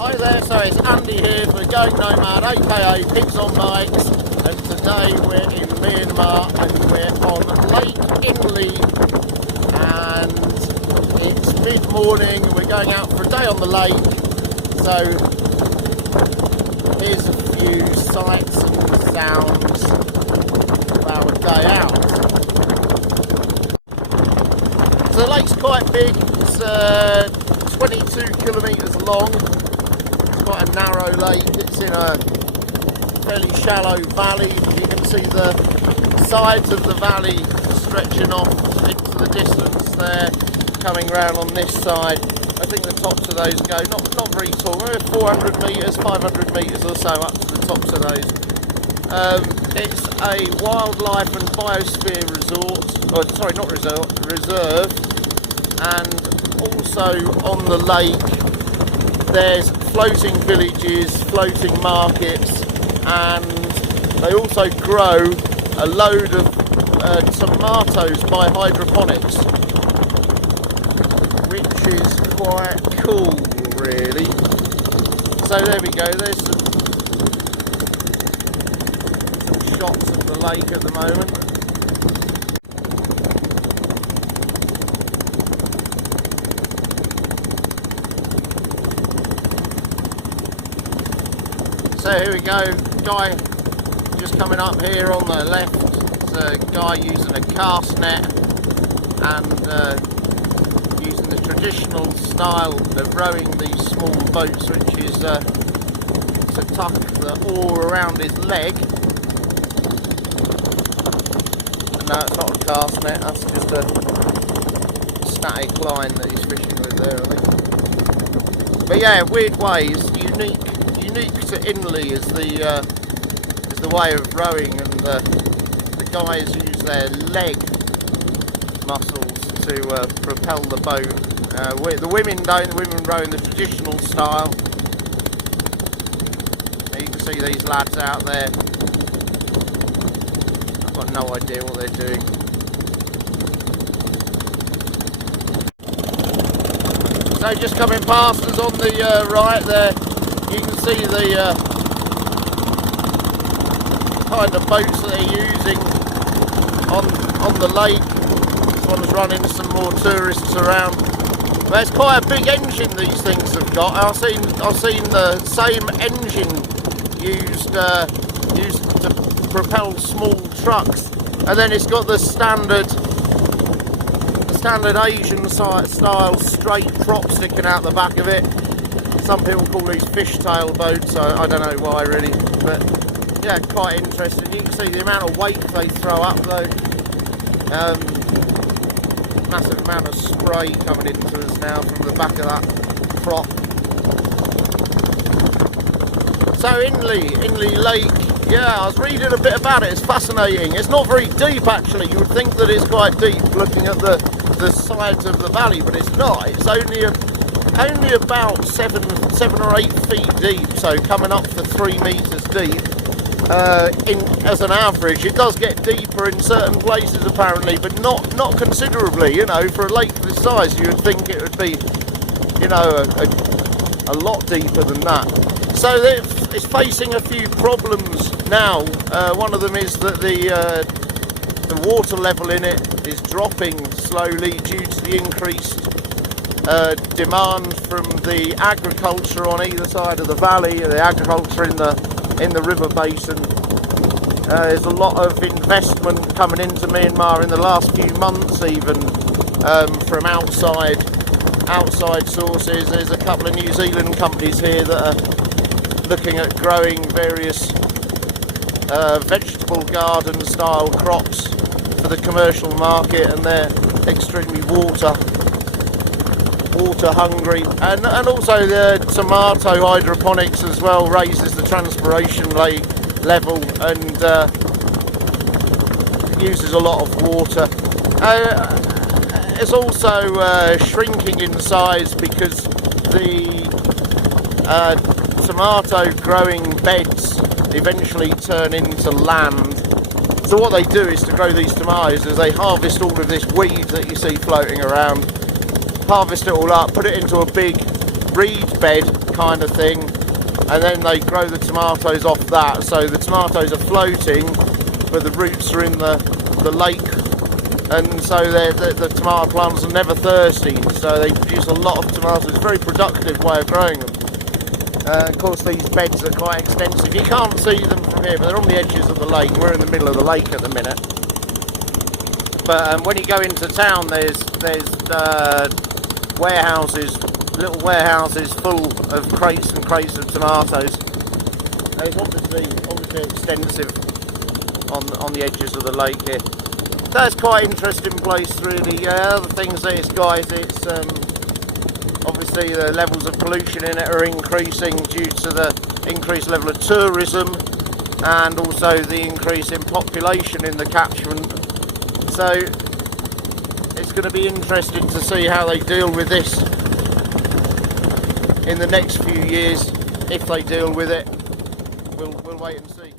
Hi there, so it's Andy here for Going Nomad, aka Pigs on Bikes, and today we're in Myanmar and we're on Lake Inle, and it's mid-morning and we're going out for a day on the lake. So here's a few sights and sounds of our day out. So the lake's quite big, it's 22 kilometres long. Quite a narrow lake. It's in a fairly shallow valley. You can see the sides of the valley stretching off into the distance there, coming round on this side. I think the tops of those go not very tall, maybe 400 metres, 500 metres or so up to the tops of those. It's a wildlife and biosphere resort, or sorry, not resort, reserve, and also on the lake there's floating villages, floating markets, and they also grow a load of tomatoes by hydroponics, which is quite cool really. So there we go, there's some shots of the lake at the moment. So here we go, guy just coming up here on the left. It's a guy using a cast net and using the traditional style of rowing these small boats, which is to tuck the oar around his leg. No, it's not a cast net, that's just a static line that he's fishing with there, I think. But yeah, weird ways, unique to Inle is the way of rowing, and the guys use their leg muscles to propel the boat. The women don't. The women row in the traditional style. You can see these lads out there. I've got no idea what they're doing. So just coming past us on the right there, you can see the kind of boats that they're using on the lake. This one's running some more tourists around. But it's quite a big engine these things have got. I've seen the same engine used to propel small trucks, and then it's got the standard Asian style straight prop sticking out the back of it. Some people call these fishtail boats, I don't know why really, but yeah, quite interesting. You can see the amount of weight they throw up though. Massive amount of spray coming into us now from the back of that prop. So Inle Lake, yeah, I was reading a bit about it, it's fascinating. It's not very deep actually, you would think that it's quite deep looking at the sides of the valley, but it's not. It's only about 7 or 8 feet deep, so coming up to 3 metres deep. As an average, it does get deeper in certain places apparently, but not considerably. You know, for a lake this size, you would think it would be, you know, a lot deeper than that. So it's facing a few problems now. One of them is that the water level in it is dropping slowly due to the increased demand from the agriculture on either side of the valley, the agriculture in the river basin. There's a lot of investment coming into Myanmar in the last few months, even from outside sources. There's a couple of New Zealand companies here that are looking at growing various vegetable garden style crops for the commercial market, and they're extremely water hungry, and also the tomato hydroponics as well raises the transpiration level and uses a lot of water. It's also shrinking in size because the tomato growing beds eventually turn into land. So what they do is to grow these tomatoes is they harvest all of this weed that you see floating around, harvest it all up, put it into a big reed bed, kind of thing, and then they grow the tomatoes off that. So the tomatoes are floating, but the roots are in the lake, and so the tomato plants are never thirsty, so they produce a lot of tomatoes. It's a very productive way of growing them. Of course, these beds are quite extensive. You can't see them from here, but they're on the edges of the lake. We're in the middle of the lake at the minute. But when you go into town, there's warehouses, little warehouses full of crates and crates of tomatoes. It's obviously extensive on the edges of the lake here. That's quite an interesting place, really. Other things is, guys, it's obviously the levels of pollution in it are increasing due to the increased level of tourism and also the increase in population in the catchment. So it's going to be interesting to see how they deal with this in the next few years. If they deal with it, we'll wait and see.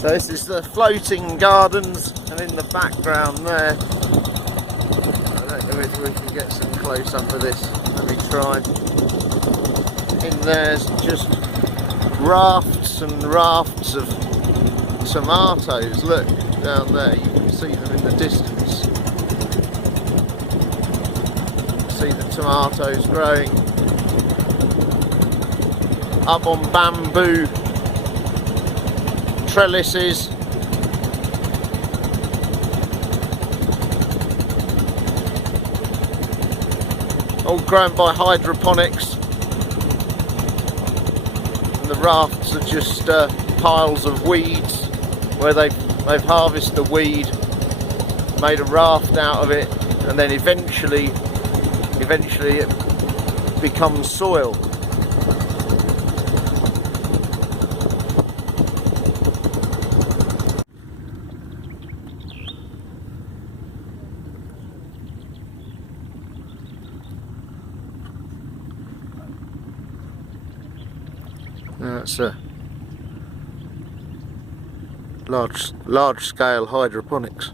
So this is the floating gardens, and in the background there, I don't know if we can get some close up of this. Let me try. In there's just rafts and rafts of tomatoes. Look down there, you can see them in the distance. See the tomatoes growing up on bamboo trellises. All grown by hydroponics, and the rafts are just piles of weeds where they've harvested the weed, made a raft out of it, and then eventually it becomes soil. That's a large scale hydroponics.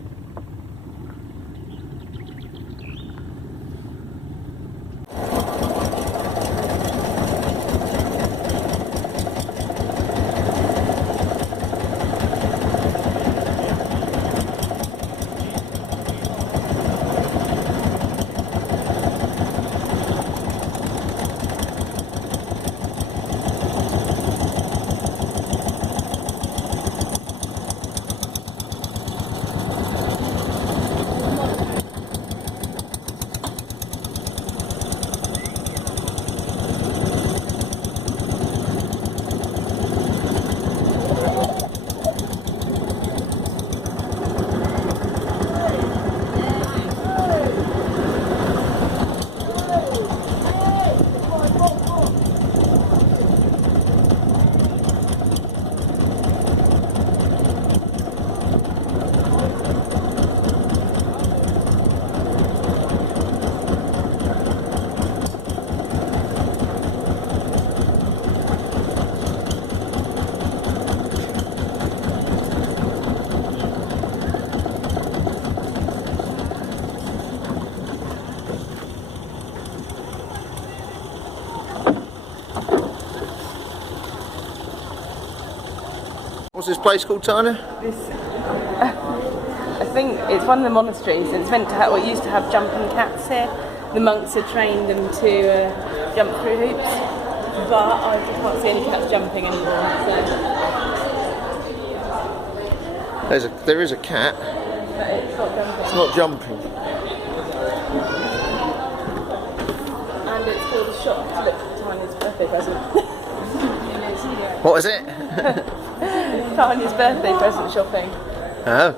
What's this place called, Tanya? I think it's one of the monasteries, and it's meant to have, well, it used to have jumping cats here. The monks had trained them to jump through hoops, but I can't see any cats jumping anymore. So. There is a cat. But it's not jumping. It's not jumping. And it's called a shop to look for Tanya's birthday present. What is it? Tanya's birthday present shopping. Oh.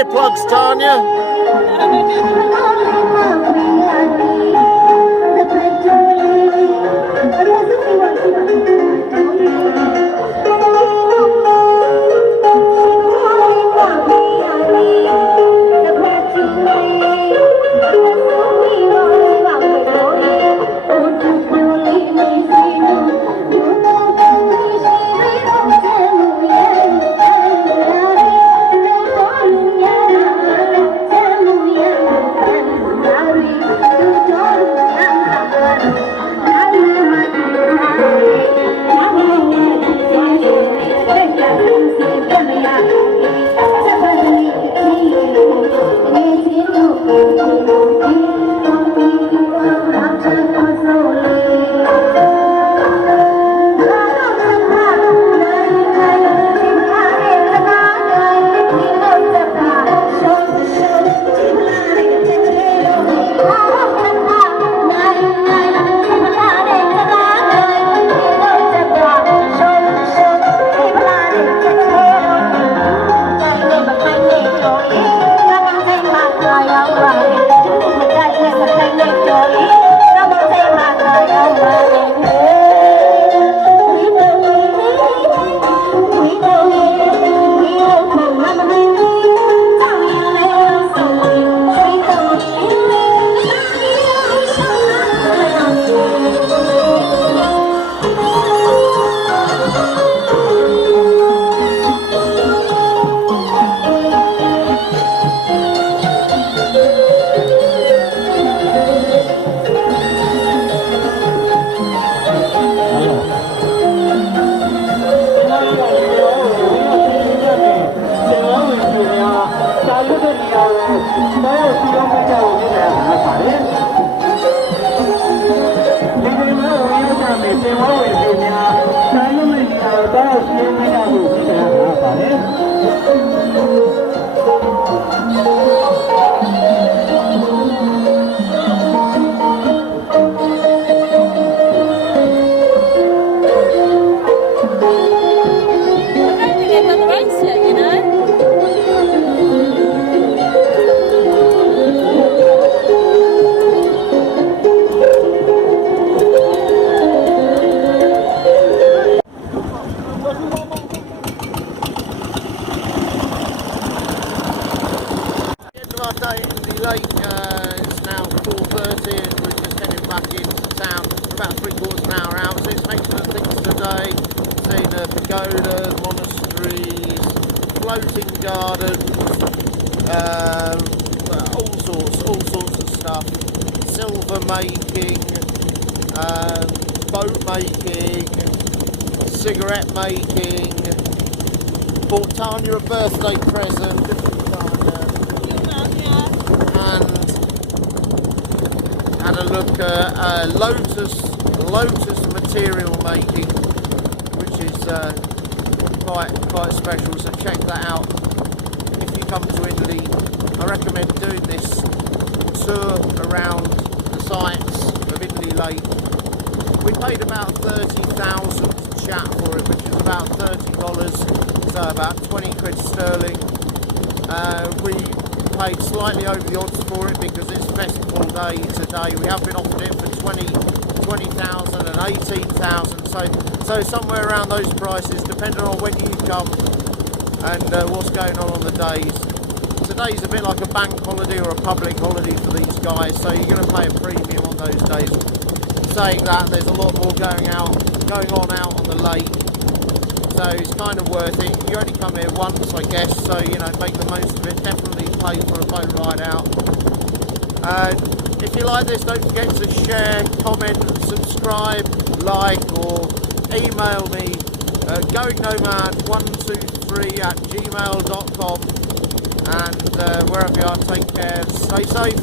Earplugs, Tanya. တွေများတိုင်းလုံးနဲ့နေရာတော့ရှင်းမရဘူးဖြစ်တာပါတယ်Our day in the lake, it's now 4:30 and we're just heading back into town. We're about 3/4 an hour out, so it's excellent things today. Seeing pagodas, monasteries, floating gardens, all sorts of stuff. Silver making, boat making, cigarette making. Bought Tanya a birthday present. And had a look at lotus material making, which is quite special. So check that out if you come to Inle. I recommend doing this tour around the sites of Inle Lake. We paid about 30,000 chat for it, which is about $30, so about 20 quid sterling. We paid slightly over the odds for it because it's festival day today. We have been offered it for 20,000 and 18,000, so somewhere around those prices, depending on when you come and what's going on the days. Today's a bit like a bank holiday or a public holiday for these guys, so you're going to pay a premium on those days. Saying that, there's a lot more going on out on the lake, so it's kind of worth it. You only come here once, I guess, so you know, make the most of it. Definitely pay for a boat ride out. If you like this, don't forget to share, comment, subscribe, like, or email me goingnomad123@gmail.com, and wherever you are, take care, stay safe.